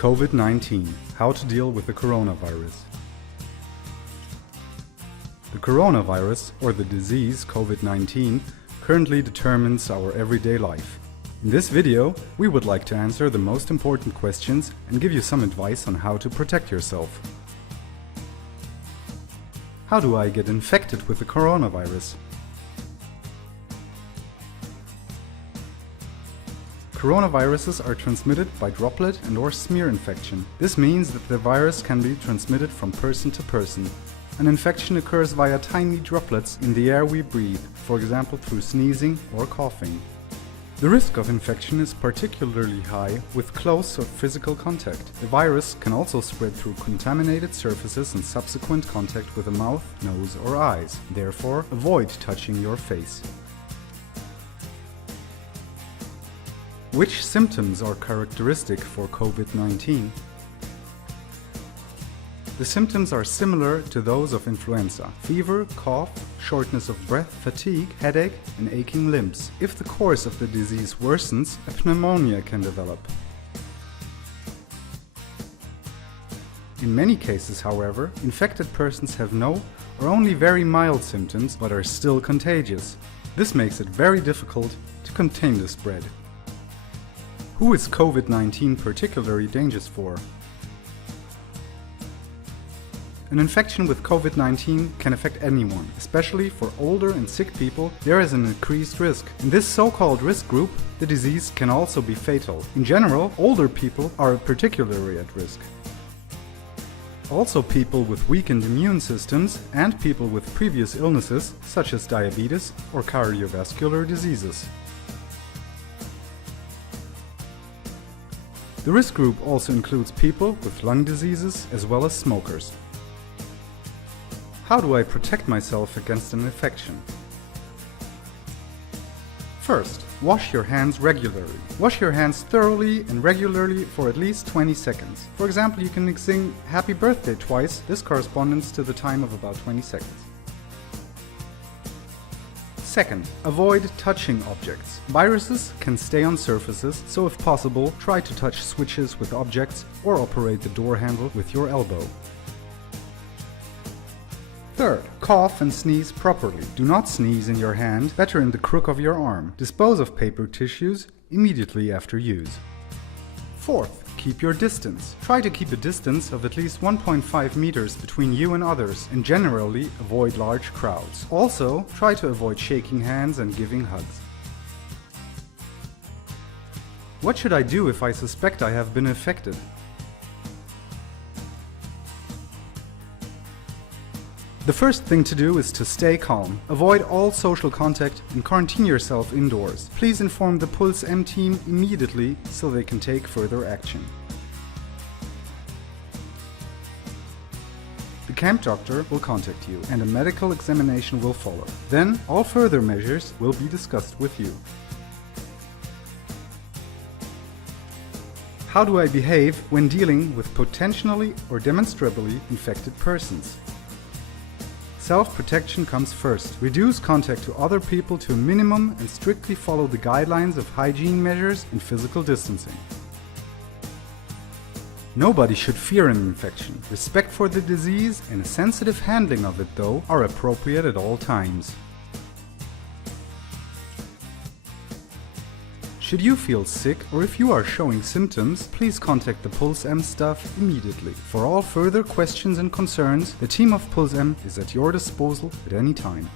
COVID-19 – How to deal with the coronavirus. The coronavirus, or the disease COVID-19, currently determines our everyday life. In this video, we would like to answer the most important questions and give you some advice on how to protect yourself. How do I get infected with the coronavirus? Coronaviruses are transmitted by droplet and/or smear infection. This means that the virus can be transmitted from person to person. An infection occurs via tiny droplets in the air we breathe, for example through sneezing or coughing. The risk of infection is particularly high with close or physical contact. The virus can also spread through contaminated surfaces and subsequent contact with the mouth, nose or eyes. Therefore, avoid touching your face. Which symptoms are characteristic for COVID-19? The symptoms are similar to those of influenza: fever, cough, shortness of breath, fatigue, headache, and aching limbs. If the course of the disease worsens, a pneumonia can develop. In many cases, however, infected persons have no or only very mild symptoms but are still contagious. This makes it very difficult to contain the spread. Who is COVID-19 particularly dangerous for? An infection with COVID-19 can affect anyone. Especially for older and sick people, there is an increased risk. In this so-called risk group, the disease can also be fatal. In general, older people are particularly at risk. Also, people with weakened immune systems and people with previous illnesses, such as diabetes or cardiovascular diseases. The risk group also includes people with lung diseases as well as smokers. How do I protect myself against an infection? First, wash your hands regularly. Wash your hands thoroughly and regularly for at least 20 seconds. For example, you can sing "Happy Birthday" twice. This corresponds to the time of about 20 seconds. Second, avoid touching objects. Viruses can stay on surfaces, so if possible, try to touch switches with objects or operate the door handle with your elbow. Third, cough and sneeze properly. Do not sneeze in your hand, better in the crook of your arm. Dispose of paper tissues immediately after use. Fourth, keep your distance. Try to keep a distance of at least 1.5 meters between you and others, and generally avoid large crowds. Also, try to avoid shaking hands and giving hugs. What should I do if I suspect I have been infected? The first thing to do is to stay calm. Avoid all social contact and quarantine yourself indoors. Please inform the PulsM team immediately so they can take further action. The camp doctor will contact you and a medical examination will follow. Then all further measures will be discussed with you. How do I behave when dealing with potentially or demonstrably infected persons? Self-protection comes first. Reduce contact to other people to a minimum and strictly follow the guidelines of hygiene measures and physical distancing. Nobody should fear an infection. Respect for the disease and a sensitive handling of it, though, are appropriate at all times. Should you feel sick or if you are showing symptoms, please contact the PulsM staff immediately. For all further questions and concerns, the team of PulsM is at your disposal at any time.